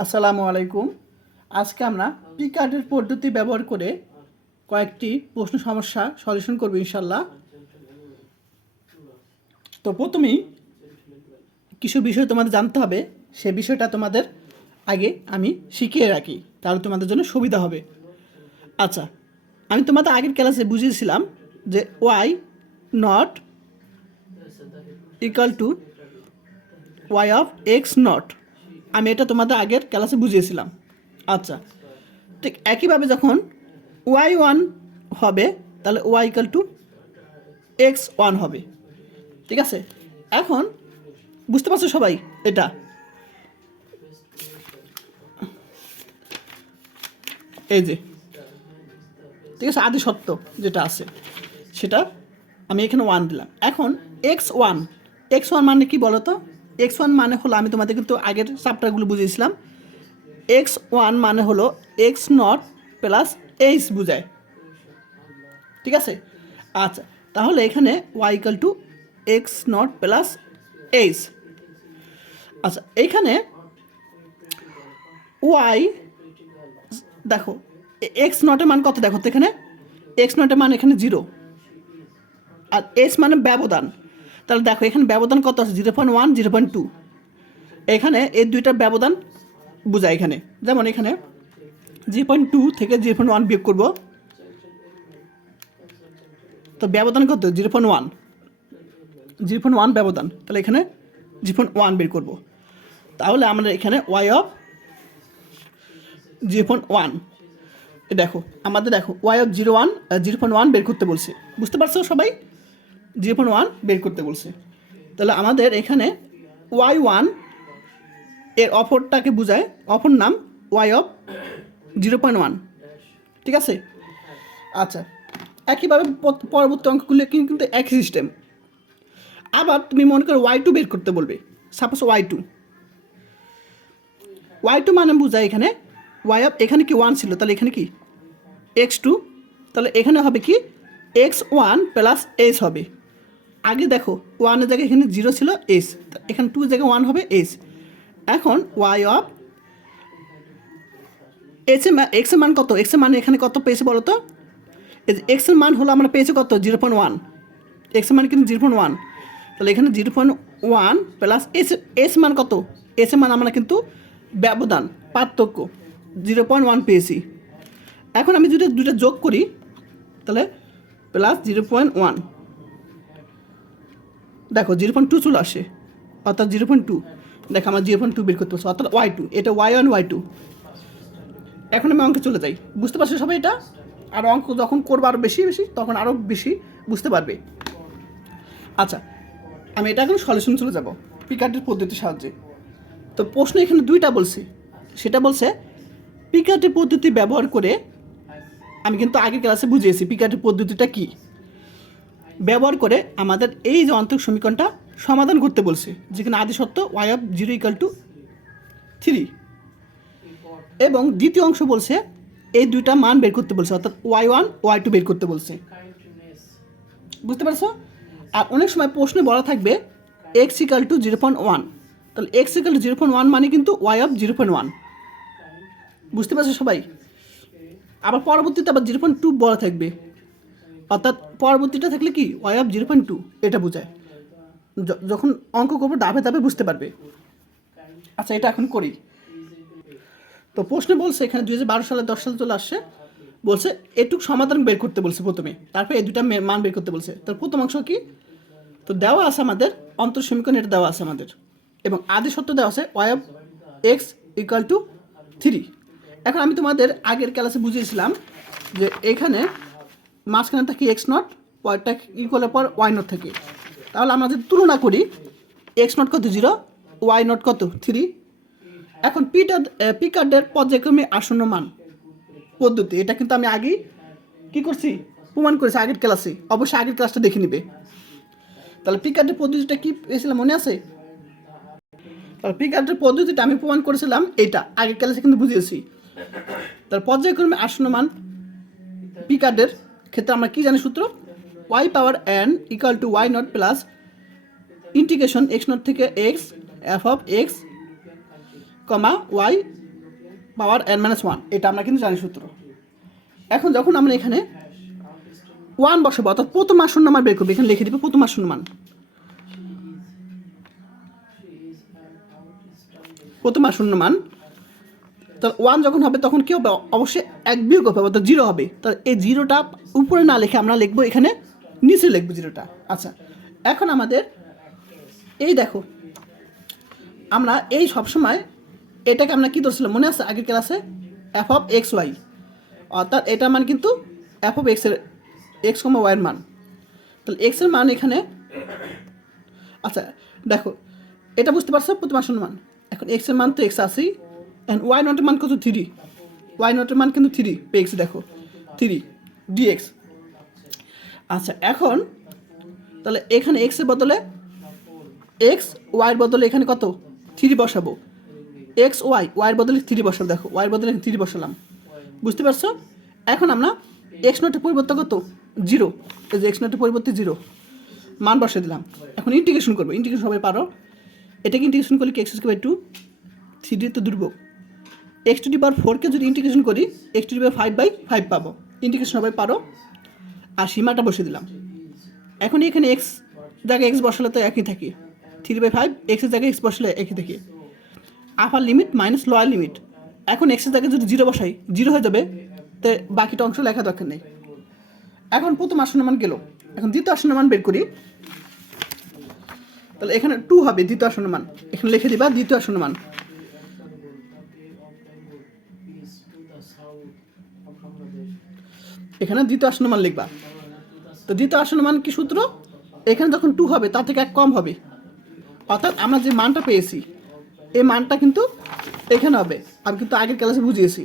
আসসালামু আলাইকুম। আজকে আমরা পি কার্ডের পদ্ধতি ব্যবহার করে কয়েকটি প্রশ্ন সমস্যা সলিউশন করব ইনশাল্লাহ। তো প্রথমেই কিছু বিষয় তোমাদের জানতে হবে, সে বিষয়টা তোমাদের আগে আমি শিখিয়ে রাখি, তাহলে তোমাদের জন্য সুবিধা হবে। আচ্ছা আমি তোমাদের আগের ক্লাসে বুঝিয়েছিলাম যে y naught equal to y of x naught আমি এটা তোমাদের আগের ক্লাসে বুঝিয়েছিলাম। আচ্ছা ঠিক একইভাবে যখন ওয়াই ওয়ান হবে, তাহলে y equal to x one হবে। ঠিক আছে? এখন বুঝতে পারছ সবাই এটা? এই যে, ঠিক আছে, আদি সত্য যেটা আছে, সেটা আমি এখানে ওয়ান দিলাম। এখন এক্স ওয়ান এক্স ওয়ান মানে কি বলো তো এক্স ওয়ান মানে হলো, আমি তোমাদের কিন্তু আগের চ্যাপ্টারগুলো বুঝিয়েছিলাম। এক্স ওয়ান মানে হলো এক্স নট প্লাস এইচ বুঝায়। ঠিক আছে? আচ্ছা তাহলে এখানে y equal to x naught plus h আচ্ছা এইখানে ওয়াই দেখো এক্স নটের মান কত? দেখো তো এখানে। এক্স নটের মান এখানে জিরো আর এস মানে ব্যবধান। তাহলে দেখো এখানে ব্যবধান কত আছে zero point one zero point two এখানে এই দুইটার ব্যবধান বোঝায় এখানে যেমন এখানে জিরো পয়েন্ট টু থেকে জিরো পয়েন্ট ওয়ান বিয়োগ করব তো ব্যবধান কত zero point one zero point one ব্যবধান তাহলে এখানে জিরো পয়েন্ট ওয়ান বের করব তাহলে আমরা এখানে y of zero point one দেখো আমাদের দেখো y of zero one zero point one বের করতে বলছে বুঝতে পারছ সবাই জিরো পয়েন্ট ওয়ান বের করতে বলছে। তাহলে আমাদের এখানে ওয়াই ওয়ানের অফরটাকে বোঝায় অফর নাম y of zero point one. ঠিক আছে? আচ্ছা একইভাবে পরবর্তী অঙ্কগুলো কিন্তু একই সিস্টেম আবার তুমি মনে করো ওয়াই টু বের করতে বলবে। Suppose y two. Y two মানে বোঝায় এখানে ওয়াই অফ এখানে কি ওয়ান ছিল? তাহলে এখানে কি? X two. তাহলে এখানে হবে কি? এক্স ওয়ান প্লাস এস হবে। আগে দেখো ওয়ানের জায়গায় এখানে জিরো ছিল এস এখানে টু জায়গায় ওয়ান হবে এস এখন ওয়াই অফ এস এর এক্সের মান কত? এক্সের মান এখানে কত পেয়েছে বলো তো? এক্সের মান হলো আমরা পেয়েছি কত? জিরো পয়েন্ট ওয়ান এক্সের মান কিন্তু জিরো পয়েন্ট ওয়ান তাহলে এখানে zero point one plus s s মান কত? এস এর মান আমরা কিন্তু ব্যবধান, পার্থক্য জিরো পয়েন্ট ওয়ান পেয়েছি। এখন আমি যদি দুটো যোগ করি, তাহলে প্লাস জিরো পয়েন্ট ওয়ান দেখো জিরো পয়েন্ট টু চলে আসে। অর্থাৎ জিরো পয়েন্ট টু দেখো আমার জিরো পয়েন্ট টু বের করতে পারছি, অর্থাৎ ওয়াই টু এটা ওয়াই ওয়ান ওয়াই টু এখন আমি অঙ্কে চলে যাই। বুঝতে পারছ সবাই এটা? আর অঙ্ক যখন করব আরও বেশি বেশি, তখন আরও বেশি বুঝতে পারবে। আচ্ছা আমি এটা এখন সলিউশন চলে যাব পিকার্টের পদ্ধতির সাহায্যে। তো প্রশ্ন এখানে দুইটা বলছি। সেটা বলছে পিকার্টের পদ্ধতি ব্যবহার করে আমি কিন্তু আগের ক্লাসে বুঝিয়েছি পিকার্টের পদ্ধতিটা কি। ব্যবহার করে আমাদের এই যে অন্তরিক সমীকরণটা সমাধান করতে বলছে, যেখানে আদি সত্য y of zero equal to three এবং দ্বিতীয় অংশ বলছে, এই দুইটা মান বের করতে বলছে, অর্থাৎ ওয়াই ওয়ান ওয়াই টু বের করতে বলছে। বুঝতে পারছ? আর অনেক সময় প্রশ্নে বলা থাকবে x equal to zero point one তাহলে x equal to zero point one মানে কিন্তু y of zero point one বুঝতে পারছ সবাই? আবার পরবর্তীতে আবার জিরো পয়েন্ট টু বলা থাকবে। অর্থাৎ পরবর্তীটা থাকলে কি? Y of zero point two এটা বোঝায়। যখন অঙ্ক করব দাবে দাবে বুঝতে পারবে। আচ্ছা এটা এখন করি। তো প্রশ্নে বলছে, এখানে দুই হাজার বারো সালে, দশ সালে চলে আসছে। বলছে, এটুক সমাধান বের করতে বলছে প্রথমে। তারপরে এই দুটা মান বের করতে বলছে। তার প্রথম অংশ কি? তো দেওয়া আছে আমাদের, অন্তর সমীকরণ এটা দেওয়া আছে আমাদের। এবং আদি সত্য দেওয়া আছে y of x equal to three এখন আমি তোমাদের আগের ক্লাসে বুঝিয়েছিলাম যে এখানে মাঝখানে থাকি এক্স নট ওয়াইটা করলে পর ওয়াই নট থাকে। তাহলে আমরা যদি তুলনা করি এক্স নট কত জিরো ওয়াই নট কত থ্রি এখন পিটার পিকার্ডের পর্যায়ক্রমে আসন্ন মান পদ্ধতি, এটা কিন্তু আমি আগেই কি করছি, প্রমাণ করেছি, আগের ক্লাসে অবশ্যই আগের ক্লাসটা দেখে নিবে। তাহলে পিকার্ডের পদ্ধতিটা কী পেয়েছিলাম, মনে আছে? তাহলে পিকার্ডের পদ্ধতিটা আমি প্রমাণ করেছিলাম এটা, আগের ক্লাসে কিন্তু বুঝিয়েছি। তাহলে পর্যায়ক্রমে আসন্ন মান পিকার্ডের ক্ষেত্রে আমরা কি জানি সূত্র? Y power n equal to y naught plus integration x naught থেকে x f of x comma y power n minus one এটা আমরা কিন্তু জানি সূত্র। এখন যখন আমরা এখানে ওয়ান বসাবো, অর্থাৎ প্রথম আসন্ন মান বের করব, এখানে লিখে দিবে প্রথম আসন্ন মান। প্রথম আসন্ন মান তাহলে ওয়ান যখন হবে, তখন কী হবে? অবশ্যই এক বিয়োগ হবে, অর্থাৎ জিরো হবে। তাহলে এই জিরোটা উপরে না লিখে আমরা লিখব এখানে, নিচে লিখব জিরোটা আচ্ছা এখন আমাদের এই দেখো, আমরা এই সবসময় এটাকে আমরা কী ধরছিলাম? মনে আছে আগের ক্লাসে? এফ অফ এক্স ওয়াই অর্থাৎ এটা মান কিন্তু এফ অফ এক্সের এক্স কমা ওয়াইয়ের মান। তাহলে এক্সের মান এখানে আচ্ছা দেখো, এটা বুঝতে পারছ? প্রথম আসন্ন মান। এখন এক্সের মান তো এক্স আছেই। অ্যান্ড ওয়াই নটের মান কত থ্রি ওয়াই নটের মান কিন্তু থ্রি এক্স দেখো। থ্রি ডিএক্স আচ্ছা এখন তাহলে এখানে এক্সের বদলে এক্স ওয়াইয়ের বদলে এখানে কত? থ্রি বসাবো। এক্স ওয়াই ওয়াইয়ের বদলে থ্রি বসাবো দেখো। ওয়াইয়ের বদলে থ্রি বসালাম। বুঝতে পারছ? এখন আমরা এক্স নোটের পরিবর্তে কত? জিরো এই যে এক্স নটের পরিবর্তে জিরো মান বসে দিলাম। এখন ইন্টিগ্রেশন করব। ইন্টিগ্রেশন সবাই পারো? এটাকে ইন্টিগ্রেশন করলে কি এক্স স্কোয়ার টু থ্রি তো দুর্ভোগ। এক্স টু ডি পাওয়ার ফোরকে যদি ইন্টিগ্রেশন করি x to the power five by five পাবো। ইন্টিগ্রেশন সবাই পারো। আর সীমাটা বসে দিলাম। এখন এখানে এক্স জায়গায় এক্স বসালে তো একই থাকে। থ্রি বাই ফাইভ এক্সের জায়গায় এক্স বসালে একই থাকে। Upper limit minus lower limit এখন এক্সের জায়গায় যদি জিরো বসাই জিরো হয়ে যাবে, তো বাকিটা অংশ লেখা দরকার নেই। এখন প্রথম আসন্ন মান গেল। এখন দ্বিতীয় আসন্ন মান বের করি। তাহলে এখানে টু হবে দ্বিতীয় আসন্ন মান। এখানে লিখে দিবা দ্বিতীয় আসন্ন মান। এখানে দ্বিতীয় আসন্ন মান লিখবা। তো দ্বিতীয় আসন্ন মান কি সূত্র? এখানে যখন টু হবে, তার থেকে এক কম হবে। অর্থাৎ আমরা যে মানটা পেয়েছি, এই মানটা কিন্তু এখানে হবে। আমি কিন্তু আগের ক্লাসে বুঝিয়েছি।